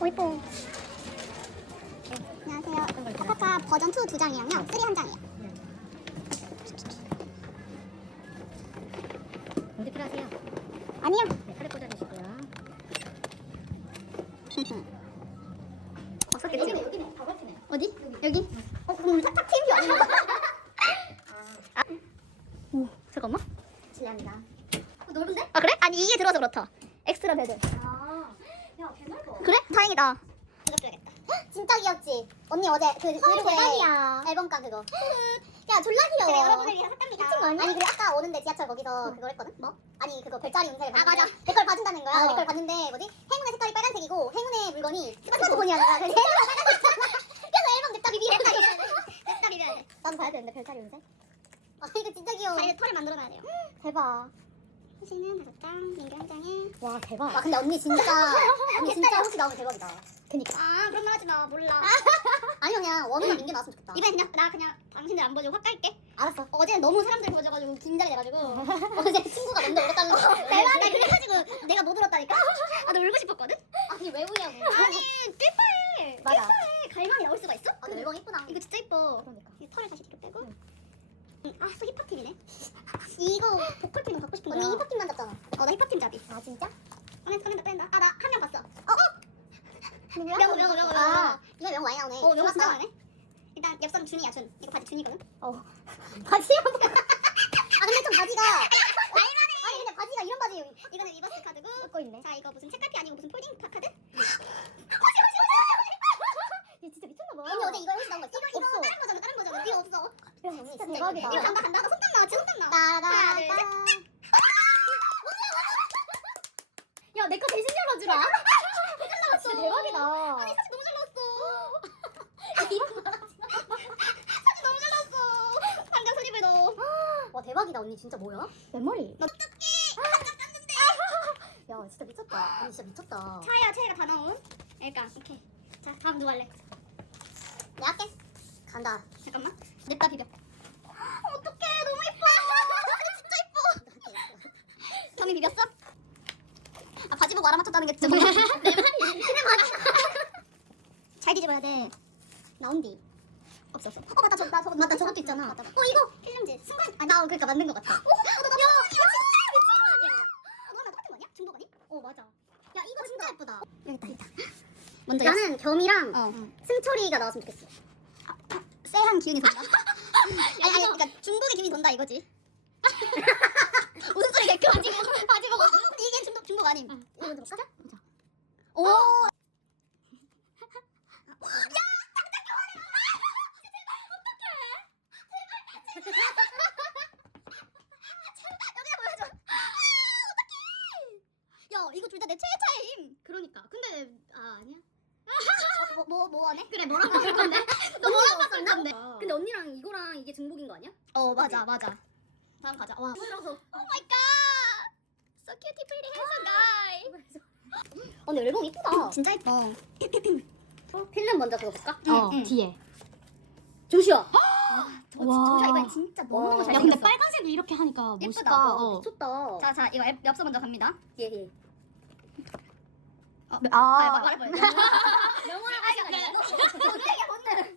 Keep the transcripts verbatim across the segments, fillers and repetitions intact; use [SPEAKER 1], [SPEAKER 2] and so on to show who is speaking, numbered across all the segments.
[SPEAKER 1] 오 이뻐. 안녕하세요. 아파카 버전 투 두 장이랑요. 쓰리 한 장이에요.
[SPEAKER 2] 공지 필요하세요?
[SPEAKER 1] 아니요.
[SPEAKER 2] 네, 카드 꽂아주시고요.
[SPEAKER 1] 없었겠지?
[SPEAKER 2] 여기네, 여기네. 바깥이네.
[SPEAKER 1] 어디? 여기? 어, 그럼 살짝 티엠피 아닌가 봐. 아. 오, 잠깐만.
[SPEAKER 2] 실례합니다. 어, 넓은데?
[SPEAKER 1] 아, 그래? 아니, 이게 들어서 그렇다. 엑스트라 베드.
[SPEAKER 2] 아, 야, 개 넓어.
[SPEAKER 1] 그래? 다행이다.
[SPEAKER 2] 이거 줘야겠다.
[SPEAKER 1] 진짜 귀엽지? 언니 어제 그
[SPEAKER 2] 헐, 대박이야.
[SPEAKER 1] 앨범가 그거. 야, 졸라 귀여워.
[SPEAKER 2] 제가 여러분들이랑 샀답니다.
[SPEAKER 1] 미친 거 아니야? 아니, 그래 아까 오는데 지하철 거기서 그거 했거든? 뭐? 아니, 그거 별자리 운세를
[SPEAKER 2] 아,
[SPEAKER 1] 봤는데
[SPEAKER 2] 맞아.
[SPEAKER 1] 내 걸 봐준다는 거야.
[SPEAKER 2] 어.
[SPEAKER 1] 내 걸 봤는데 뭐지? 행운의 색깔이 빨간색이고 행운의 물건이 스마트폰이라는 거야. 그래서 행운의 빨간색. 그래서 앨범 냅다 비비래.
[SPEAKER 2] 냅다 비벼야 돼.
[SPEAKER 1] 나도 봐야 되는데 별자리 운세? 아, 이거 진짜 귀여워.
[SPEAKER 2] 자기의 털을 만들어놔야 돼요.
[SPEAKER 1] 대박.
[SPEAKER 2] 호시는 다섯 장, 민규 한 장에.
[SPEAKER 1] 와, 대박. 와, 근데 언니 진짜 언니 진짜 혹시 나오면 대박이다. 그니까.
[SPEAKER 2] 아, 그런 말 하지 마. 몰라.
[SPEAKER 1] 아니 그냥 원우랑 민규 나왔으면 좋겠다.
[SPEAKER 2] 이번에 그냥 나 그냥 당신들 안 보여주고 확 갈게.
[SPEAKER 1] 알았어.
[SPEAKER 2] 어제는 너무 사람들 보여줘가지고 긴장이 돼가지고.
[SPEAKER 1] 어제 친구가 먼저 울었다는 거.
[SPEAKER 2] 대박. 나 그래가지고 내가 못 울었다니까. 아, 나 울고 싶었거든.
[SPEAKER 1] 아니 왜 우냐고.
[SPEAKER 2] 아니, 예뻐해.
[SPEAKER 1] 맞아.
[SPEAKER 2] 예뻐해. 갈망이 나올 수가 있어?
[SPEAKER 1] 아, 근데 앨범 이쁘다.
[SPEAKER 2] 이거 진짜 예뻐.
[SPEAKER 1] 그러니까.
[SPEAKER 2] 이 털을 다시 뒤로 빼고. 응. 아, 또 힙합팀이네. 이거 보컬팀은 갖고 싶은 거야.
[SPEAKER 1] 언니 힙합팀만 잡잖아.
[SPEAKER 2] 어, 나 힙합팀 잡이.
[SPEAKER 1] 아 진짜?
[SPEAKER 2] 꺼낸다, 꺼낸다, 꺼낸다. 아, 나 한 명 봤어.
[SPEAKER 1] 명호
[SPEAKER 2] 명호, 명호, 명호,
[SPEAKER 1] 아 이거 명호 많이 나오네.
[SPEAKER 2] 어, 명호 진짜
[SPEAKER 1] 좋았다.
[SPEAKER 2] 많네. 일단 옆선 준이야, 준. 이거 바지 준이거든.
[SPEAKER 1] 어 바지야. 아 근데 좀 바지가. 아니 근데 바지가 이런 바지
[SPEAKER 2] 이거는 리버스 카드고.
[SPEAKER 1] 입고 있네.
[SPEAKER 2] 자, 이거 무슨 책갈피 아니고 무슨 폴딩 파 카드?
[SPEAKER 1] 얘 진짜 미쳤나 봐.
[SPEAKER 2] 언니 어제 이거 혹시 나온 거 있어?
[SPEAKER 1] 이거, 이거
[SPEAKER 2] 없어. 다른 버전, 다른 버전. 이거 없어.
[SPEAKER 1] 야, 언니 진짜
[SPEAKER 2] 진짜
[SPEAKER 1] 대박이다.
[SPEAKER 2] 이거 간다, 간다. 나 손땀 나, 진짜 손땀 나. 하나, 둘, 셋.
[SPEAKER 1] 따라따. 야, 내 거 대신 열어주라. 진짜 대박이다.
[SPEAKER 2] 아니, 사진 너무 잘 나왔어. 사진 너무 잘 나왔어. 당장 슬립을 넣어.
[SPEAKER 1] 와 대박이다 언니 진짜 뭐야? 맨머리.
[SPEAKER 2] 너
[SPEAKER 1] 야 진짜 미쳤다. 언니 진짜 미쳤다.
[SPEAKER 2] 차야, 차이가 다 나온. 그러니까, 오케이. 자, 다음 누구 할래?
[SPEAKER 1] 내가 할게. 간다.
[SPEAKER 2] 잠깐만. 냅다 비벼. 어떡해, 너무 예뻐. 진짜 예뻐. 겸이 비볐어? 아, 바지 보고 알아맞혔다는 게 진짜 뭐야? 내 말이. 그래, 맞아. 잘 뒤집어야 돼. 나온디. 없었어. 어, 맞다, 저, 나 저거, 맞다, 저것도 있잖아. 맞다, 맞다. 어, 이거 필름지. 순간, 아, 나 그러니까 맞는 것 같아. 어, 나, 나, 야, 이거 진짜 미친 어, 너랑 똑같은 거 아니야? 중복 아니?
[SPEAKER 1] 어 맞아.
[SPEAKER 2] 야, 이거 진짜 예쁘다.
[SPEAKER 1] 여기 있다. 있다.
[SPEAKER 2] 먼저
[SPEAKER 1] 나는 겸이랑
[SPEAKER 2] 어.
[SPEAKER 1] 승철이가 나왔으면 좋겠어.
[SPEAKER 2] 쎄한 기운이 돈다. 아니, 아니, 그러니까 중국의 기운이 돈다 이거지. 무슨 소리야? 그 바지 보고, 바지 보고. 근데 이게 중독, 중독 아님.
[SPEAKER 1] 이거 먼저 볼까? 보자.
[SPEAKER 2] 오. 여기다 보여줘. 야, 이거 둘 다 내 최애차임.
[SPEAKER 1] 그러니까. 근데 아 아니야.
[SPEAKER 2] 뭐, 뭐, 뭐 하네?
[SPEAKER 1] 그래 너랑 바꿀 건데. 너 뭐랑 바꿀 건데.
[SPEAKER 2] 아.
[SPEAKER 1] 근데 언니랑 이거랑 이게 중복인 거 아니야?
[SPEAKER 2] 어, 맞아, 맞아. 다음 가자. 와.
[SPEAKER 1] 그래서.
[SPEAKER 2] 오 마이 갓. So cutie, pretty, handsome guy.
[SPEAKER 1] 어, 근데 앨범 이쁘다.
[SPEAKER 2] 진짜 예뻐.
[SPEAKER 1] 어, 필름 먼저 그거 볼까?
[SPEAKER 2] 어, 응.
[SPEAKER 1] 뒤에. 조슈아.
[SPEAKER 2] 저, 저 이번엔 진짜 너무너무
[SPEAKER 1] 와.
[SPEAKER 2] 잘
[SPEAKER 1] 야,
[SPEAKER 2] 생겼어.
[SPEAKER 1] 근데
[SPEAKER 3] 빨간색이 이렇게 하니까
[SPEAKER 2] 예쁘다.
[SPEAKER 3] 멋있다.
[SPEAKER 1] 어,
[SPEAKER 3] 어.
[SPEAKER 1] 미쳤다.
[SPEAKER 2] 자, 자, 이거 앱- 엽서 먼저 갑니다.
[SPEAKER 1] 예, 예.
[SPEAKER 2] 어,
[SPEAKER 3] 아.
[SPEAKER 2] 아, 말해봐요.
[SPEAKER 1] 명호랑 하자.
[SPEAKER 2] 너 뭔데, 뭔데?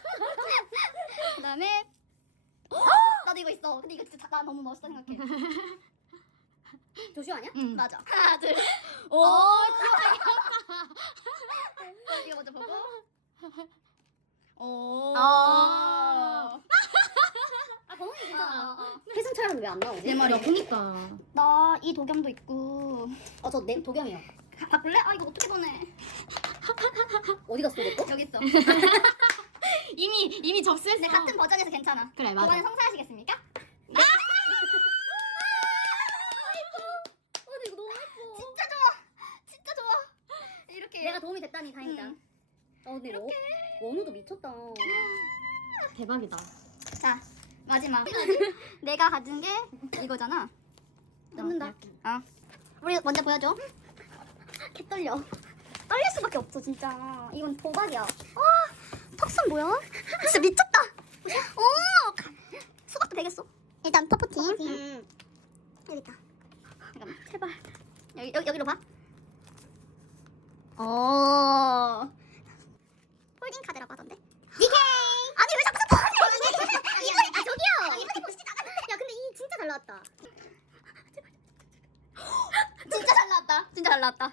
[SPEAKER 2] 그다음에 나도 이거 있어. 근데 이거 진짜 나 너무 멋있다 생각해.
[SPEAKER 1] 조슈아 아니야?
[SPEAKER 3] 응.
[SPEAKER 2] 맞아. 하나, 둘. 오. 이거 먼저 보고. 오.
[SPEAKER 3] 아.
[SPEAKER 1] 아, 범원이 괜찮아.
[SPEAKER 2] 어, 어, 어.
[SPEAKER 1] 해승철은 왜 안 나오지?
[SPEAKER 2] 내 말이야.
[SPEAKER 3] 그니까.
[SPEAKER 2] 나 이 도겸도 있고.
[SPEAKER 1] 어, 저 냉 도겸이요.
[SPEAKER 2] 가- 바꿀래? 아, 이거 어떻게 보내?
[SPEAKER 1] 어디 갔어, 내 거?
[SPEAKER 2] 여기 있어.
[SPEAKER 3] 이미 이미 접수했어.
[SPEAKER 2] 근데 같은 버전에서 괜찮아.
[SPEAKER 3] 그래
[SPEAKER 2] 이번에
[SPEAKER 3] 맞아.
[SPEAKER 2] 성사하시겠습니까?
[SPEAKER 1] 어, 근데 이거 너무 예뻐.
[SPEAKER 2] 진짜 좋아. 진짜 좋아. 이렇게.
[SPEAKER 1] 내가 도움이 됐다니 다행이다.
[SPEAKER 2] 응.
[SPEAKER 1] 어, 근데 러, 원우도 미쳤다.
[SPEAKER 3] 대박이다.
[SPEAKER 2] 자, 마지막. 내가 가진 게 이거잖아.
[SPEAKER 1] 뜯는다.
[SPEAKER 2] 어. 우리 먼저 보여줘. 개 떨려. 떨릴 수밖에 없어, 진짜. 이건 도박이야. 와, 턱선 뭐야? 진짜 미쳤다. 오, 수박도 되겠어. 일단 퍼포팀. 음. 여기 있다. 잠깐만, 제발. 여기, 여기 여기로 봐. 어. 폴딩 카드라고 하던데. 니케. 아니 왜 자꾸 스포? 이번에 아 저기요. 아, 이번에 보시지 않았는데. 야 근데 이 진짜 잘 나왔다. 진짜 잘 나왔다. 진짜 잘 나왔다.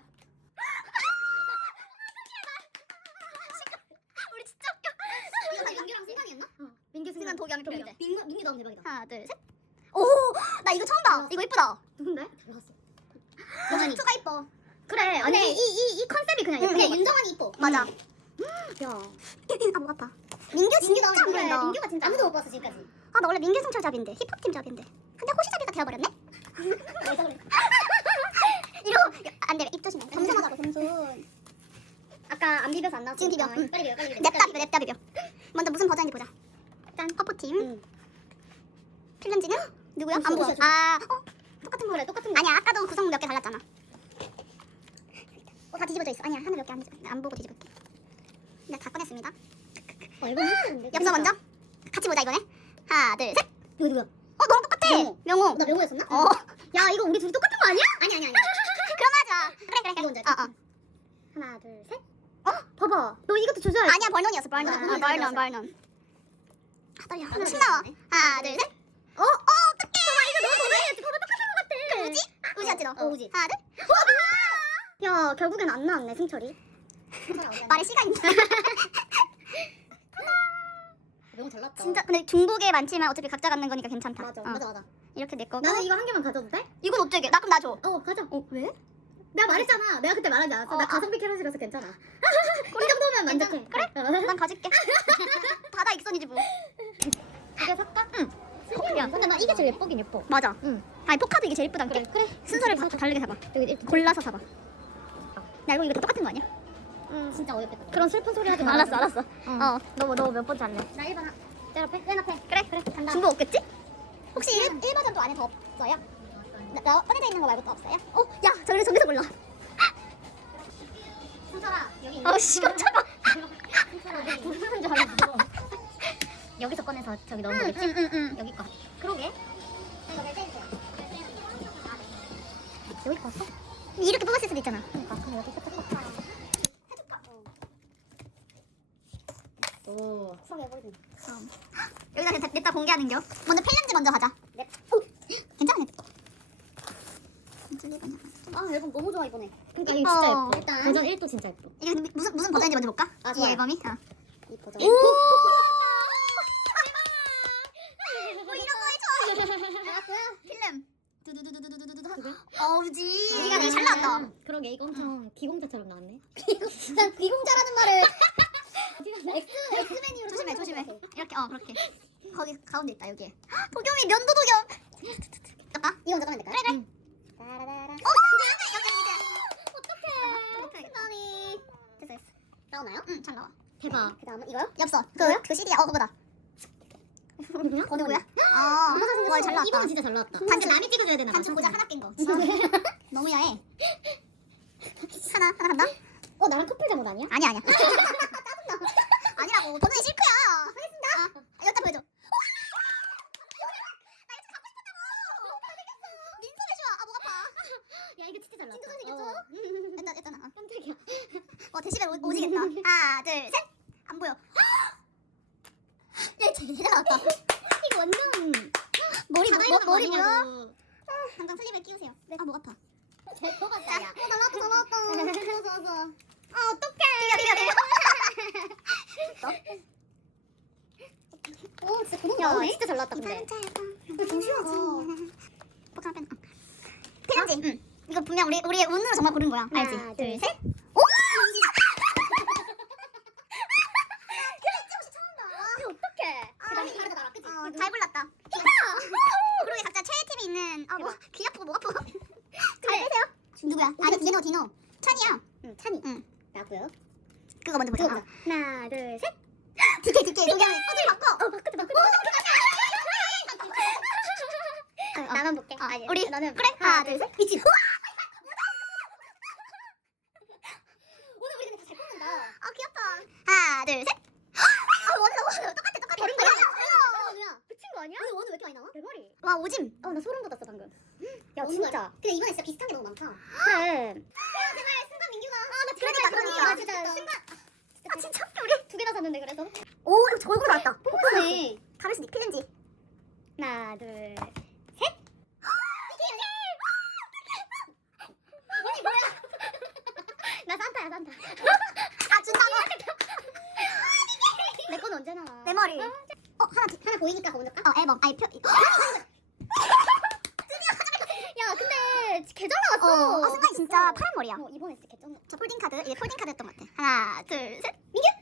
[SPEAKER 2] 우리 진짜 웃겨.
[SPEAKER 1] 이거 다 민규랑 승관이었나?
[SPEAKER 2] 민규 순간 독이 표현돼.
[SPEAKER 1] 민규 민규 나오면 대박이다.
[SPEAKER 2] 하나 둘 셋. 오, 나 이거 처음 봐. 이거 이쁘다.
[SPEAKER 1] 누군데? 몰랐어.
[SPEAKER 2] 영환이. 수가 이뻐.
[SPEAKER 1] 그래. 아니 이 이 이 컨셉이 그냥 예쁘.
[SPEAKER 2] 그냥
[SPEAKER 1] 그냥 윤정환이 이뻐.
[SPEAKER 2] 맞아.
[SPEAKER 1] 야.
[SPEAKER 2] 아, 목 아파. 민규
[SPEAKER 1] 민규
[SPEAKER 2] 진짜
[SPEAKER 1] 나오면
[SPEAKER 2] 안
[SPEAKER 1] 그래.
[SPEAKER 2] 보인다.
[SPEAKER 1] 민규가 진짜 아무도 못 봤어 지금까지.
[SPEAKER 2] 아, 나 원래 민규 승철 잡인데 힙합팀 잡인데. 근데 호시잡이가 되어버렸네?
[SPEAKER 1] 왜 저래?
[SPEAKER 2] 이러고 안 돼. 입 조심해.
[SPEAKER 1] 겸손하다고 겸손. 아까 안 비벼서 안 나왔어.
[SPEAKER 2] 지금 비벼. 응.
[SPEAKER 1] 빨리 비벼 빨리 비벼.
[SPEAKER 2] 냅다 비벼, 냅다 비벼. 먼저 무슨 버전인지 보자. 짠. 퍼프팀.
[SPEAKER 1] 응.
[SPEAKER 2] 필름지는 누구야? 안
[SPEAKER 1] 조슈아,
[SPEAKER 2] 보여.
[SPEAKER 1] 조슈아.
[SPEAKER 2] 아, 어? 똑같은 거.
[SPEAKER 1] 그래 똑같은 거.
[SPEAKER 2] 아니야, 아까도 구성 몇 개 달랐잖아. 어, 다 뒤집어져 있어. 아니야, 하나 몇 개 안 뒤집어. 안 보고 뒤집을게. 네, 다 꺼냈습니다.
[SPEAKER 1] 어, 앨범 예쁘는데.
[SPEAKER 2] 엽서 먼저. 같이 보자 이번에. 하나, 둘, 셋.
[SPEAKER 1] 누구 누구야?
[SPEAKER 2] 어, 너랑 똑같아.
[SPEAKER 1] 명호.
[SPEAKER 2] 명호.
[SPEAKER 1] 나 명호였었나?
[SPEAKER 2] 어.
[SPEAKER 1] 야 이거 우리 둘이 똑같은 거 아니야? 아니 아니 아니.
[SPEAKER 2] 그럼 하자. 그래, 그래,
[SPEAKER 1] 이거
[SPEAKER 2] 그래.
[SPEAKER 1] 언제?
[SPEAKER 2] 어, 어.
[SPEAKER 1] 하나 둘 셋. 어? 봐봐. 너 이것도 조절.
[SPEAKER 2] 아니야, 벌논이었어, 벌논.
[SPEAKER 1] 아,
[SPEAKER 2] 어,
[SPEAKER 1] 벌논,
[SPEAKER 2] 벌논,
[SPEAKER 1] 벌논.
[SPEAKER 2] 벌논. 아, 떨려.
[SPEAKER 1] 하나,
[SPEAKER 2] 침 나와.
[SPEAKER 1] 둘, 셋.
[SPEAKER 2] 하나, 둘, 셋.
[SPEAKER 1] 어? 어 어떡해. 봐봐 이거 너무 도전이었지. 봐봐 똑같은 거 같아.
[SPEAKER 2] 그 우지? 우지였지 너.
[SPEAKER 1] 어, 우지.
[SPEAKER 2] 하나, 둘.
[SPEAKER 1] 야 결국엔 안 나왔네 승철이.
[SPEAKER 2] 말에 씨가 있네.
[SPEAKER 1] 명호 잘 나왔다.
[SPEAKER 2] 진짜 근데 중복에 많지만 어차피 각자 갖는 거니까 괜찮다.
[SPEAKER 1] 맞아
[SPEAKER 2] 어.
[SPEAKER 1] 맞아 맞아.
[SPEAKER 2] 이렇게 내 거고.
[SPEAKER 1] 나는 이거 한 개만 가져도 돼?
[SPEAKER 2] 이건 어떻게? 나 그럼 나 줘.
[SPEAKER 1] 어 가져.
[SPEAKER 2] 어, 왜?
[SPEAKER 1] 내가 말했잖아. 내가 그때 말하지 않았어.
[SPEAKER 2] 어,
[SPEAKER 1] 나
[SPEAKER 2] 아.
[SPEAKER 1] 가성비 캐럿이라서 괜찮아. 이 정도면 만족해.
[SPEAKER 2] 그래?
[SPEAKER 1] 그래?
[SPEAKER 2] 난 가질게. 바다 익선이지 뭐.
[SPEAKER 1] 두개 살까?
[SPEAKER 2] 응.
[SPEAKER 1] 야, 근데 나 이게 제일 예쁘긴 예뻐.
[SPEAKER 2] 맞아.
[SPEAKER 1] 응.
[SPEAKER 2] 아니 포카도 이게 제일 예쁘단 게.
[SPEAKER 1] 그래.
[SPEAKER 2] 순서를 다 다르게 사봐.
[SPEAKER 1] 여기
[SPEAKER 2] 골라서 사봐. 야 이거 이거 다 똑같은 거 아니야?
[SPEAKER 1] 음 진짜 어렵겠다. 그런 슬픈 소리 하지 마.
[SPEAKER 2] 알았어, 알았어.
[SPEAKER 1] 응.
[SPEAKER 2] 어.
[SPEAKER 1] 너너 몇 번째 할래? 나 일 번 하. 내 앞에? 내 앞에.
[SPEAKER 2] 그래, 그래.
[SPEAKER 1] 간다.
[SPEAKER 2] 중복 없겠지? 혹시 일, 일 버전도 안에 더 없어요? 나, 나 꺼내져 있는 거 말고 또 없어요? 어, 야, 저기서 저기서 골라.
[SPEAKER 1] 순철아 여기.
[SPEAKER 2] 어, 씨, 깜짝아.
[SPEAKER 1] 순철아 여기 무슨 줄 알았어. 여기서 꺼내서 저기 넣은 거겠지?
[SPEAKER 2] 응, 응, 응.
[SPEAKER 1] 여기 거. 그러게. 이거 몇 센트야? 여기 거 왔어?
[SPEAKER 2] 이렇게 뽑았을 수도 있잖아.
[SPEAKER 1] 그러니까 그럼 여기 끝에 거.
[SPEAKER 2] 해줄까?
[SPEAKER 1] 오. 수학이 해버리네.
[SPEAKER 2] 여기다 냈다, 냈다 공개하는 겨. 먼저 필름지 먼저 가자.
[SPEAKER 1] 네.
[SPEAKER 2] 괜찮아?
[SPEAKER 1] 아 앨범 너무 좋아 이번에. 그러니까
[SPEAKER 2] 이거 진짜 예뻐.
[SPEAKER 1] 일단 버전 일도 진짜 예뻐.
[SPEAKER 2] 이게 근데 무슨 무슨 버전인지 먼저 볼까?
[SPEAKER 1] 아,
[SPEAKER 2] 이
[SPEAKER 1] 좋아요.
[SPEAKER 2] 앨범이. 어.
[SPEAKER 1] 이 버전.
[SPEAKER 2] 오! 뭐 이런 거 해줘. 필름. 두두두두두두두. 어우지. 우리가 되게 잘 나왔다.
[SPEAKER 1] 그러게 이거 엄청 비공자처럼 나왔네. 난 비공자라는 말을. 엑스 엑스맨이로
[SPEAKER 2] 조심해, 조심해. 이렇게, 어, 그렇게. 거기 가운데 있다 여기. 도겸이 면도 도겸. 잠깐.
[SPEAKER 1] 이거 먼저 꺼면 될까요?
[SPEAKER 2] 그래, 그래.
[SPEAKER 1] 따라라라.
[SPEAKER 2] 어,
[SPEAKER 1] 어떡해. 수담이. 됐어 됐어. 나오나요?
[SPEAKER 2] 응, 잘 나와.
[SPEAKER 1] 대박. 그 다음은 이거요?
[SPEAKER 2] 엽서.
[SPEAKER 1] 그거요?
[SPEAKER 2] 그, 그 씨디야. 어, 그거다.
[SPEAKER 1] 누구야?
[SPEAKER 2] 어, 누구야? 아,
[SPEAKER 1] 엄마 사진
[SPEAKER 2] 와, 잘 나왔다.
[SPEAKER 1] 이번은 진짜 잘 나왔다.
[SPEAKER 2] 단추-
[SPEAKER 1] 단추 남이 찍어줘야 되나 봐.
[SPEAKER 2] 단추 고작 하나 낀 거. 너무 야해. 하나, 하나 간다?
[SPEAKER 1] 어 나랑 커플 잠옷 아니야?
[SPEAKER 2] 아니야, 아니야. 아니라고. 너는 실크야. 하겠습니다. 아, 여기다 보여줘.
[SPEAKER 1] 야 이거 진짜 잘 나왔다.
[SPEAKER 2] 진짜 잘생겼죠?
[SPEAKER 1] 어.
[SPEAKER 2] 일단, 일단. 어.
[SPEAKER 1] 깜짝이야.
[SPEAKER 2] 어, 데시벨 오, 오지겠다. 하나, 둘, 셋. 안 보여. 야, 진짜 나왔다.
[SPEAKER 1] 이거 완전
[SPEAKER 2] 머리, 뭐, 뭐, 머리 뭐야?
[SPEAKER 1] 뭐야?
[SPEAKER 2] 당장 슬립에 끼우세요. 아, 목 아파.
[SPEAKER 1] 잘 뽑았다 야. 어 나왔다 잘 나왔다. 좋아 좋아 좋아. 아 어떡해.
[SPEAKER 2] 비벼, 비벼, 비벼.
[SPEAKER 1] 오 진짜 그런 거
[SPEAKER 2] 야,
[SPEAKER 1] 나오네. 진짜 잘 나왔다 근데.
[SPEAKER 2] 어,
[SPEAKER 1] 조심하지.
[SPEAKER 2] 포카 펜. 필름지. 응. 이거 분명 우리 우리의 운으로 정말 고른 거야. 알지?
[SPEAKER 1] 하나,
[SPEAKER 2] 둘,
[SPEAKER 1] 둘,
[SPEAKER 2] 셋. 오!
[SPEAKER 1] 어떡해.
[SPEAKER 2] 아,
[SPEAKER 1] 그다음에 다르다 나랑 그치?
[SPEAKER 2] 어, 잘 골랐다. 그리고 각자 최애 팀이 있는. 아, 뭐, 귀 아프고 목 아프고. 잘 빼세요. 누구야? 아니, 디노, 디노. 찬이야.
[SPEAKER 1] 응 찬이.
[SPEAKER 2] 응.
[SPEAKER 1] 나고요.
[SPEAKER 2] 그거 먼저 보자.
[SPEAKER 1] 그거 보자. 하나 둘 셋.
[SPEAKER 2] 디케, 디케. 도겸이. 어, 좀 바꿔.
[SPEAKER 1] 어 바꾸자 바꾸자.
[SPEAKER 2] 어, 어.
[SPEAKER 1] 나만 볼게.
[SPEAKER 2] 어,
[SPEAKER 1] 아니,
[SPEAKER 2] 우리
[SPEAKER 1] 너는
[SPEAKER 2] 그래. 하나, 둘, 셋.
[SPEAKER 1] 미친. 오늘 우리 근데 다잘 뽑는다.
[SPEAKER 2] 아, 귀엽다. 하나, 둘, 셋. 아, 원우, 원우. 똑같아, 똑같아.
[SPEAKER 1] 다른 거야? 뭐야? 미친 거 아니야? 오늘 오늘 왜 이렇게 많이 나와? 대머리.
[SPEAKER 2] 와, 오짐.
[SPEAKER 1] 어 나 소름 돋았어 방금. 야
[SPEAKER 2] 너무
[SPEAKER 1] 진짜.
[SPEAKER 2] 많아.
[SPEAKER 1] 근데 이번에 진짜 비슷한 게 너무 많다.
[SPEAKER 2] 그래.
[SPEAKER 1] 제발 순간 민규가. 아나
[SPEAKER 2] 그러니까,
[SPEAKER 1] 그래서
[SPEAKER 2] 오 이거 저 얼굴 나왔다.
[SPEAKER 1] 뽀뽀네.
[SPEAKER 2] 가르시 클렌지.
[SPEAKER 1] 하나, 둘, 셋.
[SPEAKER 2] 언니 뭐야?
[SPEAKER 1] 나 산타야, 산타.
[SPEAKER 2] 아 준다고?
[SPEAKER 1] 내 건 언제 나와?
[SPEAKER 2] 내 머리.
[SPEAKER 1] 어, 하나, 하나 보이니까 그거 넣을까?
[SPEAKER 2] 어 앨범 아니 표.
[SPEAKER 1] 야, 근데 개 잘 나왔어.
[SPEAKER 2] 어, 아 순간 진짜 파란 머리야.
[SPEAKER 1] 어, 이번에 진짜 개쩐다.
[SPEAKER 2] 저 폴딩 카드 이제 폴딩 카드였던 것 같아. 하나 둘 셋.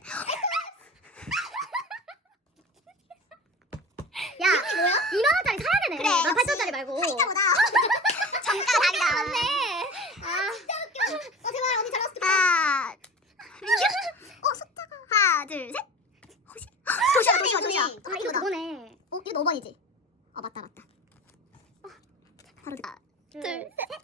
[SPEAKER 1] 야, 이게 뭐야? 이만 원짜리 사야 되네.
[SPEAKER 2] 그래,
[SPEAKER 1] 나
[SPEAKER 2] 역시.
[SPEAKER 1] 팔천 원짜리 말고.
[SPEAKER 2] 진짜보다 정가가 다르다.
[SPEAKER 1] 맞네. 아, 진짜 웃겨. 어, 제발 언니 잘 나왔을 때.
[SPEAKER 2] 하나 민규. 어 숫자가 하나 둘 셋. 호시. 도시야 도시야 도시야.
[SPEAKER 1] 아, 이거 그거네.
[SPEAKER 2] 어 이거 오 번이지. 어 맞다 맞다. 어, 바로 하나
[SPEAKER 1] 둘,
[SPEAKER 2] 둘
[SPEAKER 1] 셋.
[SPEAKER 2] 셋.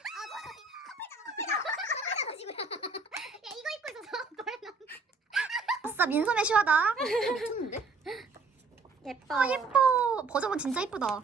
[SPEAKER 1] 야, 이거 입고 있어서 벌나.
[SPEAKER 2] 아싸 민소매 시화다.
[SPEAKER 3] 미쳤는데?
[SPEAKER 1] 예뻐.
[SPEAKER 2] 아 예뻐. 버저건 진짜 예쁘다.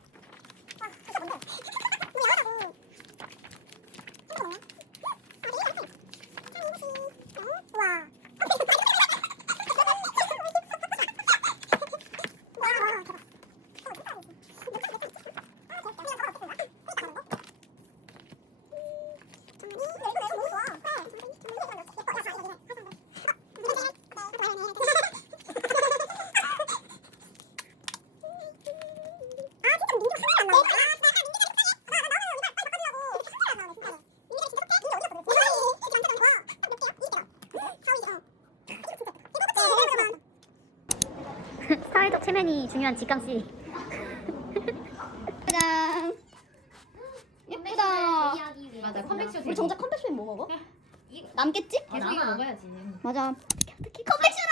[SPEAKER 1] 사회적 체면이 중요한 직감씨. 짜잔. 예쁘다.
[SPEAKER 3] 맞아 컴백쇼.
[SPEAKER 1] 우리 정작 컴백쇼는 뭐 먹어? 남겠지?
[SPEAKER 3] 계속 이거 먹어야지.
[SPEAKER 1] 맞아.
[SPEAKER 2] 컴백션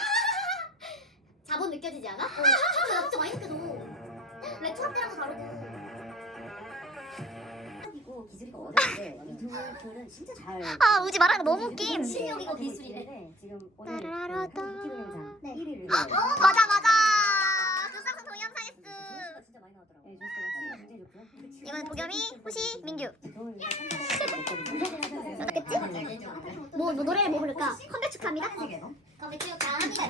[SPEAKER 1] 자본 느껴지지 않아? 어, 나 진짜 많이 느껴져. 왜 처음 때랑은 다르고.
[SPEAKER 4] 이고 기술이가 어려운데 이 두 분은 진짜 잘.
[SPEAKER 2] 아 우지 말하는 거 너무 웃김.
[SPEAKER 1] 실력이고 기술이래.
[SPEAKER 4] 네, 지금 오늘 그
[SPEAKER 2] 따라라따.
[SPEAKER 4] 한국 유튜브 영상
[SPEAKER 1] 네.
[SPEAKER 4] 일 위를.
[SPEAKER 2] 맞아 맞아. 두쌍승 동영상했음.
[SPEAKER 4] 조회수가 진짜 많이 나왔더라고요. 네, 조회수가 굉장히 좋고요.
[SPEAKER 2] 이번엔 보겸이, 호시, 민규.
[SPEAKER 4] 저는 이제 삼사를
[SPEAKER 1] 맞겠지? 뭐, 뭐 노래 뭐 부를까? 컴백 축하합니다.
[SPEAKER 2] 컴백 축하합니다.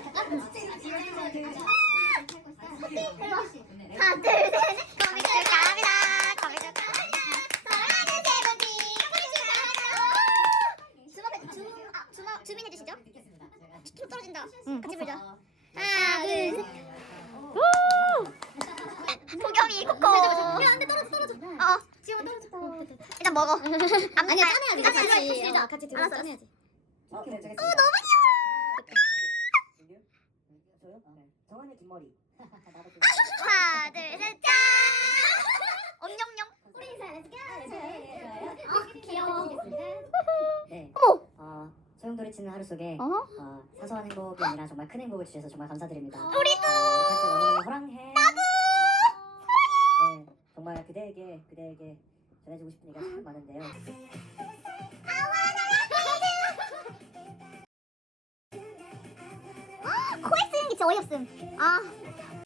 [SPEAKER 1] 하나, 둘, 셋.
[SPEAKER 2] 컴백 축하합니다. 컴백 축하합니다.
[SPEAKER 1] 사랑하는 세븐틴. 컴백 축하합니다. 주먹, 주, 아, 주먹, 주민 해주시죠. 툭 떨어진다.
[SPEAKER 2] 응.
[SPEAKER 1] 같이 불자. 하나, 둘, 셋.
[SPEAKER 2] 보겸이 코코.
[SPEAKER 1] 야, 안돼 떨어져, 떨어져.
[SPEAKER 2] 어
[SPEAKER 1] 지금 떨어져.
[SPEAKER 2] 일단 먹어.
[SPEAKER 1] 아니야, 짜내야지.
[SPEAKER 2] 짜내야지.
[SPEAKER 1] 같이 들자. 같이 들자.
[SPEAKER 2] 알았어.
[SPEAKER 1] 짜내야지.
[SPEAKER 4] 어, 네, 저기
[SPEAKER 2] 어 너무
[SPEAKER 4] 저요? 네. 정한이 긴 머리. 나도 긴
[SPEAKER 2] 귀여워. 하나 둘셋 짠. 엄냠냠.
[SPEAKER 1] 우리 인사, 렛츠 고.
[SPEAKER 4] 아,
[SPEAKER 1] 귀여워.
[SPEAKER 4] 네.
[SPEAKER 2] 어머.
[SPEAKER 4] 어, 소용돌이 치는 하루 속에
[SPEAKER 2] 어?
[SPEAKER 4] 어, 사소한 행복이 아니라 정말 큰 행복을 주셔서 정말 감사드립니다.
[SPEAKER 2] 우리도.
[SPEAKER 4] 이렇게 할때 너무너무 허랑해.
[SPEAKER 2] 나도.
[SPEAKER 4] 네, 정말 그대에게 그대에게 전해주고 싶은 얘기가 참 많은데요.
[SPEAKER 2] 코에 쓰는 게 진짜 어이없음. 아